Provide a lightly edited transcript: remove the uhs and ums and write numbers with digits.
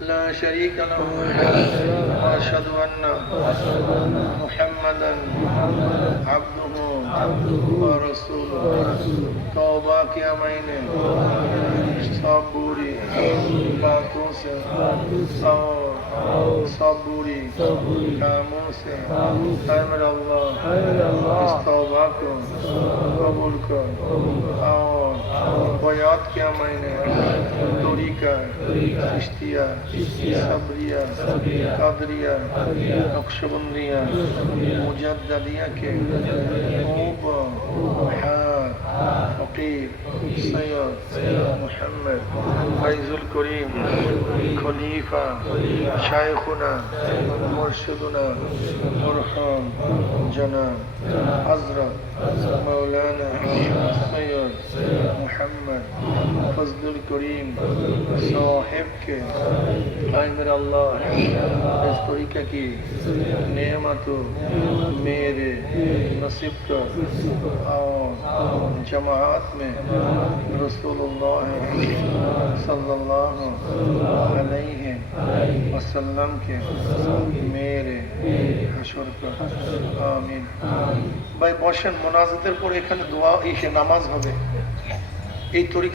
لا شريك له وأشهد أن محمدا عبده ورسوله توبہ کیا میں نے سب بری باتوں سے اور سب بری کاموں سے اے میرا اللہ اس توبہ کو قبول کر اور بیعت کیا میں نے طریقہ چشتیہ صبریہ قادریہ نقشبندیہ مجددیہ کے حال فقیر سید محمد فیض الکریم خلیفہ شیخنا مرشدنا مرحوم جناب حضرت مولانا سید محمد فضل الکریم صاحب کے اے میرا اللہ اس طریقہ کی نعمت میرے نصیب کر اور جماعت میں رسول اللہ صلی اللہ علیہ وسلم کے মেরে হাসর কর আমিন ভাই বসেন মোনাজাতের পরে এখানে দোয়া নামাজ হবে এই তরিকা